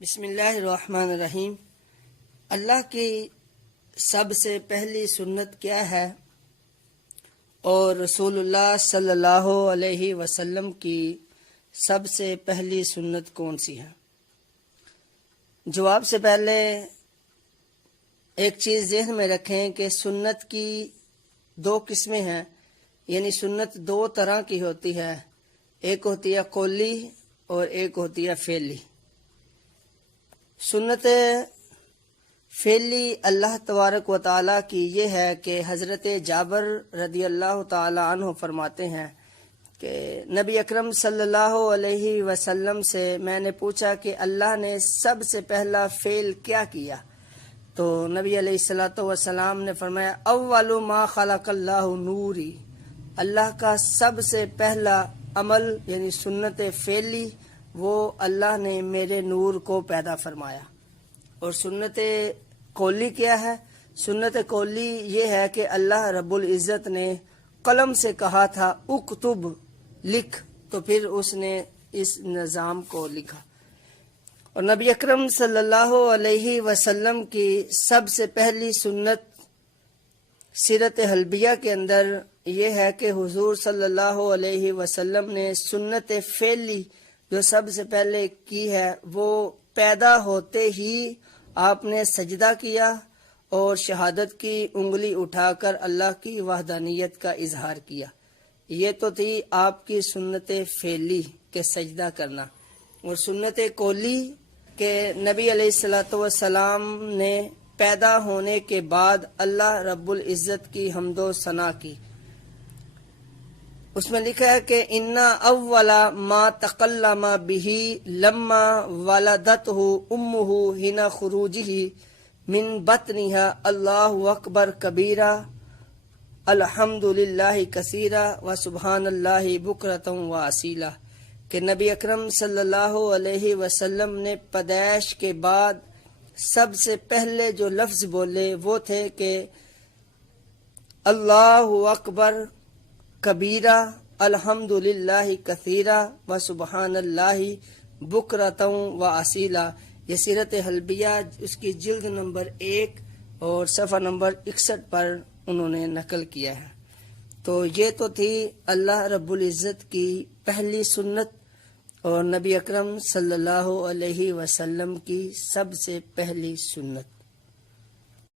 بسم اللہ الرحمن الرحیم۔ اللہ کی سب سے پہلی سنت کیا ہے اور رسول اللہ صلی اللہ علیہ وسلم کی سب سے پہلی سنت کون سی ہے؟ جواب سے پہلے ایک چیز ذہن میں رکھیں کہ سنت کی دو قسمیں ہیں، یعنی سنت دو طرح کی ہوتی ہے، ایک ہوتی ہے قولی اور ایک ہوتی ہے فعلی۔ سنت فعلی اللہ تبارک و تعالیٰ کی یہ ہے کہ حضرت جابر رضی اللہ تعالی عنہ فرماتے ہیں کہ نبی اکرم صلی اللہ علیہ وسلم سے میں نے پوچھا کہ اللہ نے سب سے پہلا فعل کیا کیا؟ تو نبی علیہ الصلوۃ والسلام نے فرمایا اول ما خلق اللہ نوری، اللہ کا سب سے پہلا عمل یعنی سنت فعلی وہ اللہ نے میرے نور کو پیدا فرمایا۔ اور سنت قولی کیا ہے؟ سنت قولی یہ ہے کہ اللہ رب العزت نے قلم سے کہا تھا اکتب، لکھ، تو پھر اس نے اس نظام کو لکھا۔ اور نبی اکرم صلی اللہ علیہ وسلم کی سب سے پہلی سنت سیرت حلبیہ کے اندر یہ ہے کہ حضور صلی اللہ علیہ وسلم نے سنت فعلی جو سب سے پہلے کی ہے وہ پیدا ہوتے ہی آپ نے سجدہ کیا اور شہادت کی انگلی اٹھا کر اللہ کی وحدانیت کا اظہار کیا۔ یہ تو تھی آپ کی سنت فعلی کے سجدہ کرنا۔ اور سنت قولی کہ نبی علیہ الصلوۃ والسلام نے پیدا ہونے کے بعد اللہ رب العزت کی حمد و ثنا کی۔ اس میں لکھا ہے کہ انا اولا ما تکلم بہ لما ولدتہ امہ حین خروجہ من بطنہا اللہ اکبر کبیرہ الحمد للہ کثیرہ وسبحان اللہ بکرۃ واصیلہ، کہ نبی اکرم صلی اللہ علیہ وسلم نے پیدائش کے بعد سب سے پہلے جو لفظ بولے وہ تھے کہ اللہ اکبر کبیرہ الحمد للہ کثیرہ و سبحان اللہ بکرۃ و اصیلہ۔ یہ سیرت حلبیہ اس کی جلد نمبر 1 اور صفحہ نمبر 61 پر انہوں نے نقل کیا ہے۔ تو یہ تو تھی اللہ رب العزت کی پہلی سنت اور نبی اکرم صلی اللہ علیہ وسلم کی سب سے پہلی سنت۔